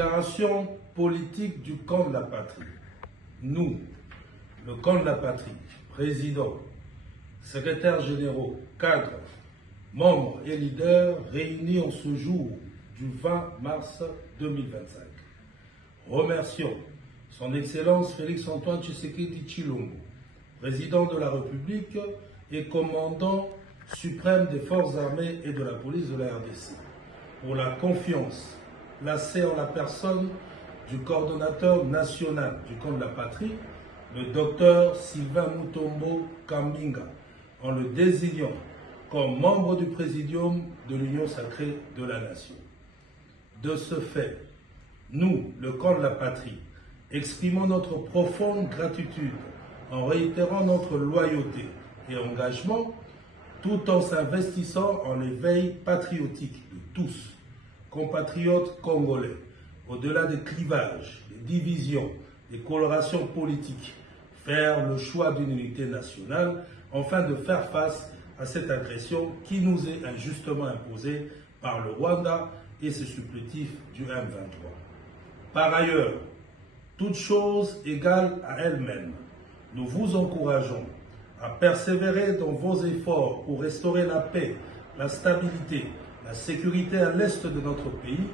Déclaration politique du camp de la patrie. Nous, le camp de la patrie, président, secrétaires généraux, cadres, membres et leaders réunis en ce jour du 20 mars 2025. Remercions son Excellence Félix-Antoine Tshisekedi Tshilombo, président de la République et commandant suprême des forces armées et de la police de la RDC, pour la confiance placée en la personne du coordonnateur national du camp de la patrie, le docteur Sylvain Mutombo Kambinga, en le désignant comme membre du présidium de l'Union sacrée de la nation. De ce fait, nous, le camp de la patrie, exprimons notre profonde gratitude en réitérant notre loyauté et engagement tout en s'investissant en l'éveil patriotique de tous, compatriotes congolais, au-delà des clivages, des divisions, des colorations politiques, faire le choix d'une unité nationale afin de faire face à cette agression qui nous est injustement imposée par le Rwanda et ses supplétifs du M23. Par ailleurs, toute chose égale à elle-même, nous vous encourageons à persévérer dans vos efforts pour restaurer la paix, la stabilité, la sécurité à l'est de notre pays.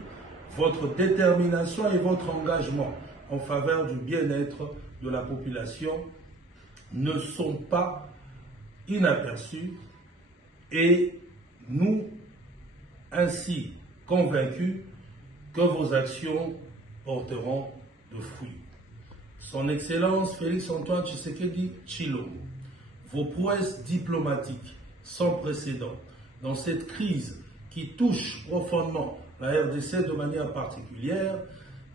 Votre détermination et votre engagement en faveur du bien-être de la population ne sont pas inaperçus et nous, ainsi convaincus que vos actions porteront de fruits. Son Excellence Félix-Antoine Tshisekedi Tshilombo, vos prouesses diplomatiques sans précédent dans cette crise qui touche profondément la RDC de manière particulière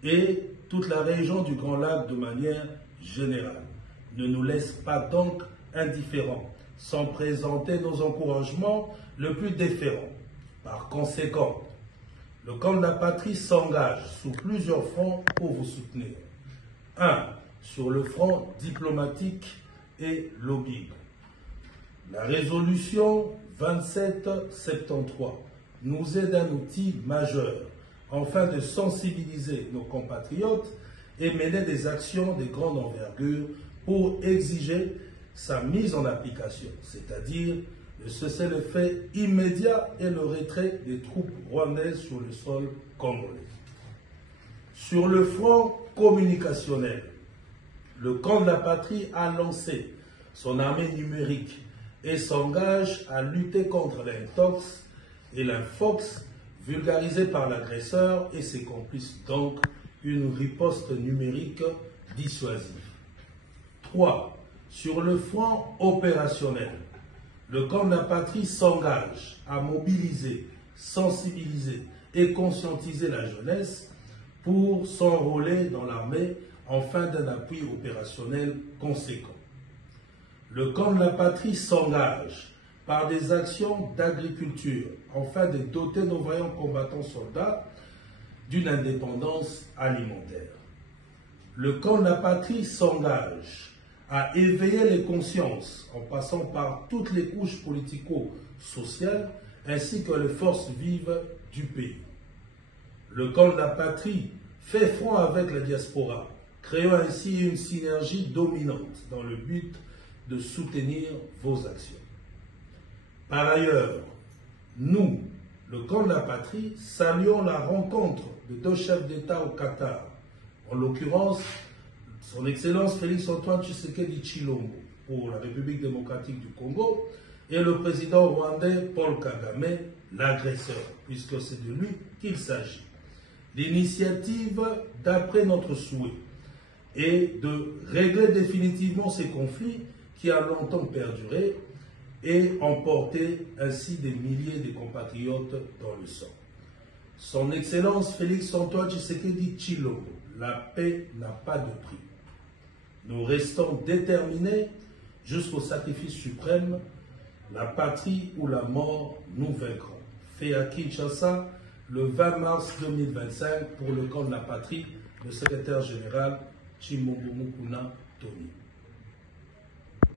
et toute la région du Grand Lac de manière générale, ne nous laisse pas donc indifférents, sans présenter nos encouragements le plus déférents. Par conséquent, le camp de la patrie s'engage sous plusieurs fronts pour vous soutenir. 1. Sur le front diplomatique et lobbying. La résolution 2773 nous est d'un outil majeur afin de sensibiliser nos compatriotes et mener des actions de grande envergure pour exiger sa mise en application, c'est-à-dire le cessez-le-feu immédiat et le retrait des troupes rwandaises sur le sol congolais. Sur le front communicationnel, le camp de la patrie a lancé son armée numérique et s'engage à lutter contre l'intox et l'infox vulgarisé par l'agresseur et ses complices, donc une riposte numérique dissuasive. 3. Sur le front opérationnel, le camp de la patrie s'engage à mobiliser, sensibiliser et conscientiser la jeunesse pour s'enrôler dans l'armée en fin d'un appui opérationnel conséquent. Le camp de la patrie s'engage par des actions d'agriculture afin de doter nos vaillants combattants soldats d'une indépendance alimentaire. Le camp de la patrie s'engage à éveiller les consciences en passant par toutes les couches politico-sociales ainsi que les forces vives du pays. Le camp de la patrie fait front avec la diaspora, créant ainsi une synergie dominante dans le but de soutenir vos actions. Par ailleurs, nous, le camp de la patrie, saluons la rencontre de deux chefs d'État au Qatar, en l'occurrence son Excellence Félix-Antoine Tshisekedi Tshilombo pour la République démocratique du Congo et le président rwandais Paul Kagame, l'agresseur, puisque c'est de lui qu'il s'agit. L'initiative, d'après notre souhait, est de régler définitivement ces conflits qui a longtemps perduré et emporté ainsi des milliers de compatriotes dans le sang. Son Excellence Félix-Antoine Tshisekedi Tshilombo, la paix n'a pas de prix. Nous restons déterminés jusqu'au sacrifice suprême, la patrie ou la mort nous vaincront. Fait à Kinshasa le 20 mars 2025 pour le camp de la patrie, le secrétaire général Tshilombo Mukuna Tony.